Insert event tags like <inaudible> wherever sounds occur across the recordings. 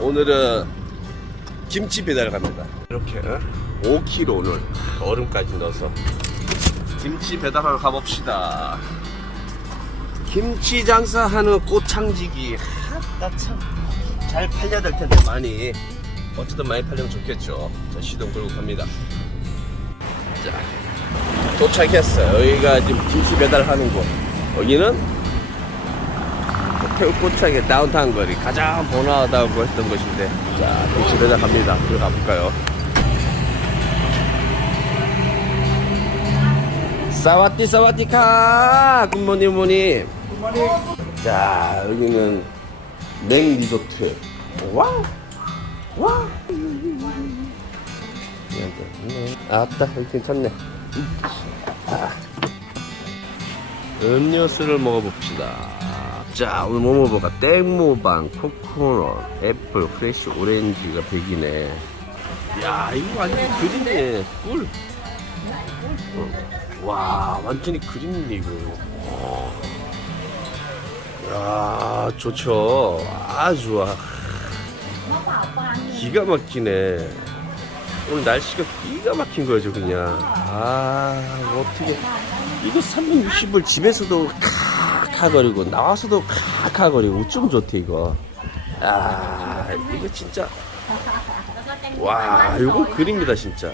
오늘은 김치 배달 갑니다. 이렇게 5kg 오늘 얼음까지 넣어서 김치 배달하러 가봅시다. 김치 장사하는 꽃창지기 하나 참잘 팔려야 될 텐데 많이 어쨌든 많이 팔리면 좋겠죠. 자 시동 걸고 갑니다. 자 도착했어요. 여기가 지금 김치 배달하는 곳. 여기는 태국꽃창의 다운타운 거리 가장 번화하다고 했던 곳인데 자 배달 갑니다. 들어가 볼까요? 사와티 사와티카! 굿모닝 모닝. 자 여기는 냉 리조트. 와우 와우 아따 여기 괜찮네. 아. 음료수를 먹어봅시다 자 오늘 뭐 먹어볼까? 땡모반 코코넛 애플 프레쉬 오렌지가 100이네. 야 이거 완전 그림이네. 꿀. 어. 와 완전히 그림이네 이거. 어. 야 좋죠. 아 좋아. 기가 막히네. 오늘 날씨가 기가 막힌 거죠 그냥. 아 어떻게. 이거 360을 집에서도 카카거리고 나와서도 카카거리고 어쩜 좋대 이거. 아 이거 진짜. 와 이건 그림이다 진짜.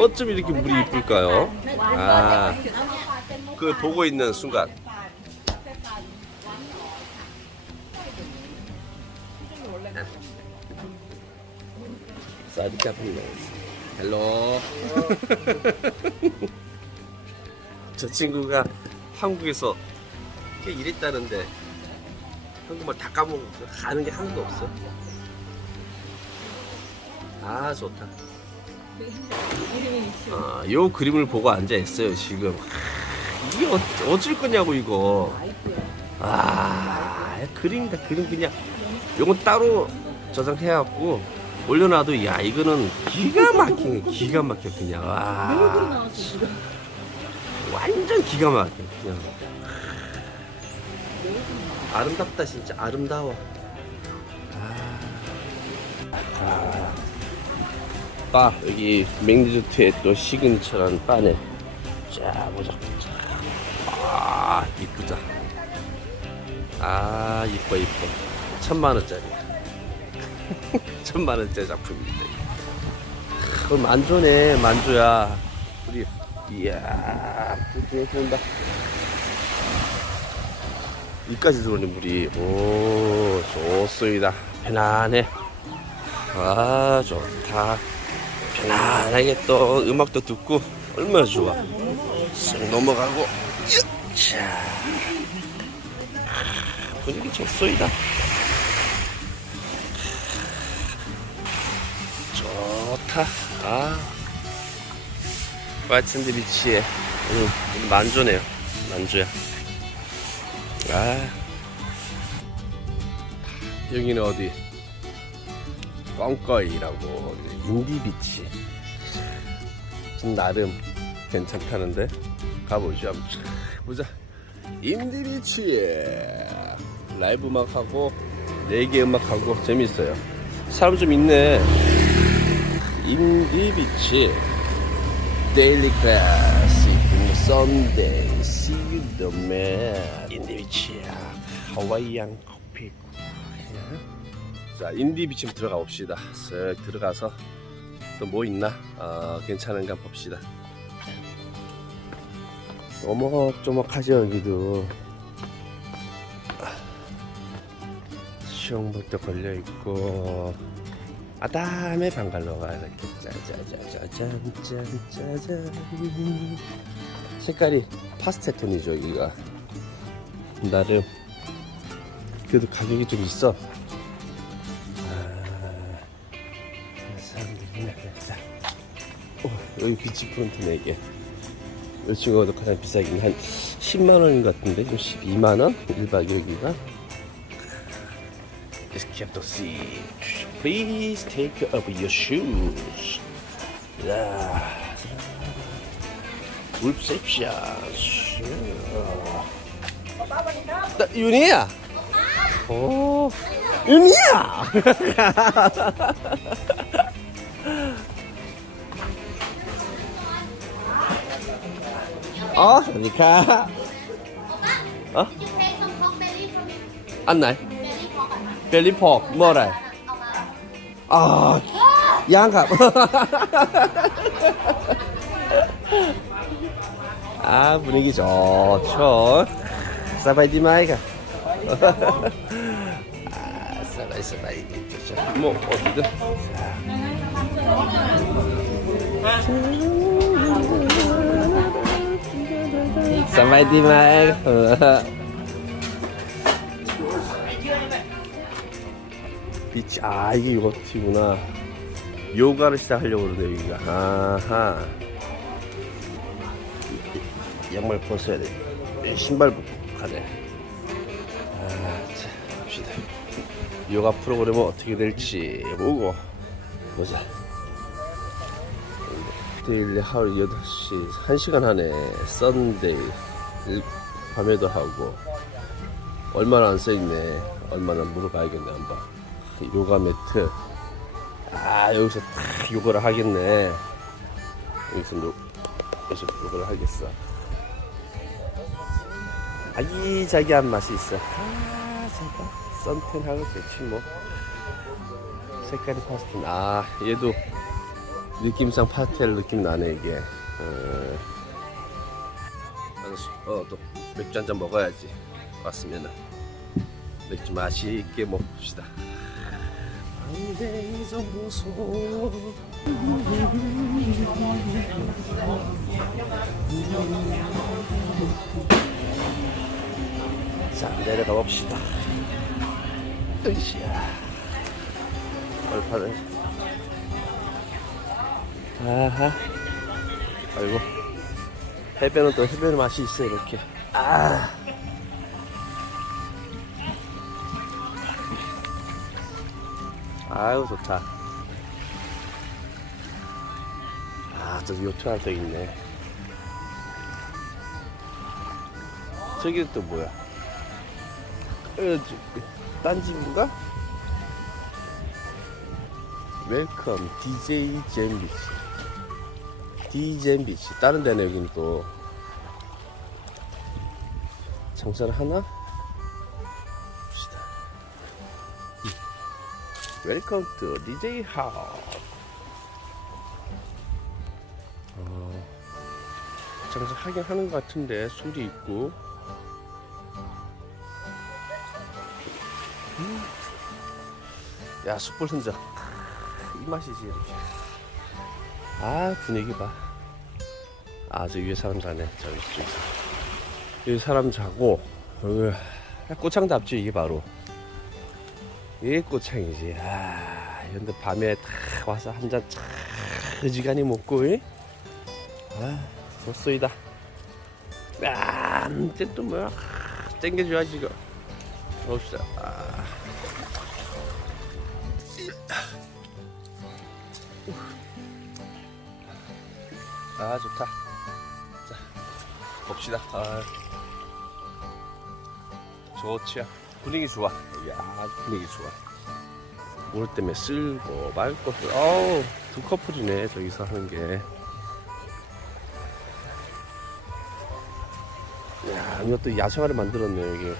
어쩜 이렇게 물이 이쁠까요? 아그 보고 있는 순간. 사디 카페입니다 헬로. <laughs> 저 친구가 한국에서 꽤 일했다는데 한국말 다 까먹고 가는 게 하나도 없어? 아 좋다. 아, 요 그림을 보고 앉아 있어요 지금. 하, 이게 어, 어쩔 거냐고 이거. 아 그림이다 그림 그냥 요건 따로 저장해갖고 올려놔도 야 이거는 기가 막히네 기가 막혀 그냥. 와 완전 기가 막혀 그냥 아름답다 진짜. 아름다워. 아, 바 여기 맥리조트의 또 시그니처라는 바네. 자 보자. 아 이쁘다. 아 이뻐 이뻐. 천만원짜리. <laughs> 천만원짜리 작품인데 그럼 만조네 만조야. 우리 이야 들어온다 이까지 들어오네 물이. 오 좋습니다. 편안해. 아 좋다. 편안하게 또 음악도 듣고 얼마나 좋아. 쓱 넘어가고. 자. 분위기 좋소이다. 좋다. 아. 와이트샌드 비치에. 오늘 만조네요. 만조야 아. 여기는 어디? 꽝꺼이라고. 인디비치. 좀 나름 괜찮다는데? 가보죠 한번. 쫙 보자. 인디비치에 라이브 음악하고 레게 음악하고 재밌어요. 사람 좀 있네. 인디비치. 데일리 클래식 썬데이 See you the man. 인디비치야 하와이안 커피 자 인디비치 들어가 봅시다. 쓱 들어가서 또 뭐 있나? 어, 괜찮은가 봅시다. 오목조목하죠 여기도. 수영복도 걸려있고. 아담의 방갈로가 이렇게 짜자자자잔 짠짜잔 색깔이 파스텔 톤이죠 여기가 나름 그래도 가격이 좀 있어 아, 여기 비치 프론트 4개 이 친구가 가장 비싸긴 한 10만원인 것 같은데 좀 12만원? 1박 2일기가 Just keep the seat. Please take off your shoes. 야, รูปเซฟยาแต่อยู่นี่อะโอ้อยู่นี่อะอ๋อสวัสดีครับอะอันไหนเบลลี่พอกเมื่อไรอ๋อย่างครับ 아, 분위기 좋죠. 사바이디 마이가. 아, 사바이, 사바이. 좋죠. 뭐, 어디든. 사바이디 마이가. 비치 아 이게 요거티구나 요가를 시작하려고 그러네 여기가 아하 양말 벗어야 돼. 이 신발 벗고 가네. 아 자 봅시다. 요가 프로그램은 어떻게 될지 보고 보자. 데일리 하루 8시 1시간 하네 썬데이 일- 밤에도 하고 얼마나 안 써있네. 얼마나 물어봐야겠네 한번. 요가 매트. 아 여기서 탁 요거를 하겠네. 여기서 요, 여기서 요거를 하겠어 아기자기한 맛이 있어. 아 잠깐 썬텐하고 좋지 뭐. 색깔이 파스텔. 아 얘도 느낌상 파스텔 느낌 나네 이게. 어, 어 또 맥주 한 잔 먹어야지. 왔으면은. 맥주 맛있게 먹읍시다. 자 내려가 봅시다. 으쌰. 얼파는. 아하. 아이고. 해변은 또 해변 맛이 있어 이렇게. 아. 아유 좋다. 아 저기 요트 하나 더 있네. 저기 또 뭐야? 어, 저, 딴 집인가? 웰컴 DJ 잼비치. DJ 비치. 다른 데는 여기는 또 장사를 하나? 봅시다. 웰컴 투 DJ 하우스 어, 장사 하긴 하는 것 같은데 술이 있고 음. 야 숯불 흔적 이 맛이지 이렇게 아 분위기 봐 아 저 위에 사람 자네 저기 저기 여기 사람 자고 여기 꽃창 답지 이게 바로 이게 꽃창이지. 아, 근데 밤에 탁 와서 한 잔 차, 어지간히 먹고, 이? 아, 좋소이다. 아, 이제 또 뭐야? 아, 땡겨줘야지, 이거. 봅시다. 아. 아, 좋다. 자, 봅시다. 아. 좋지요. 분위기 좋아. 야 분위기 좋아. 물 때문에 쓸고 맑고 어우 두 커플이네 저기서 하는 게. 야 이것도 야생화를 만들었네 여기.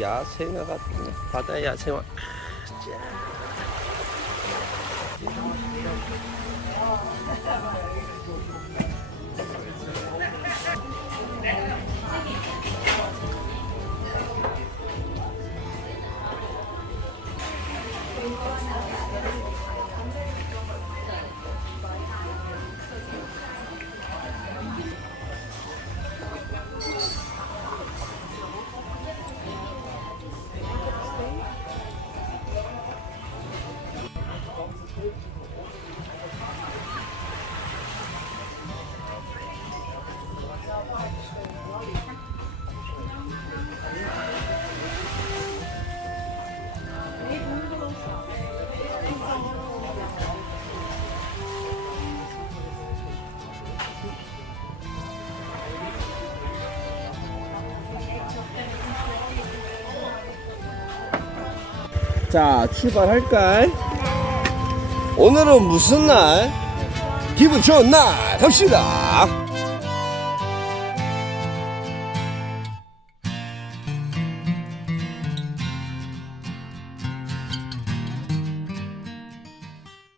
야생화가 바다 야생화. 자, 출발할까? 오늘은 무슨 날? 기분 좋은 날 갑시다.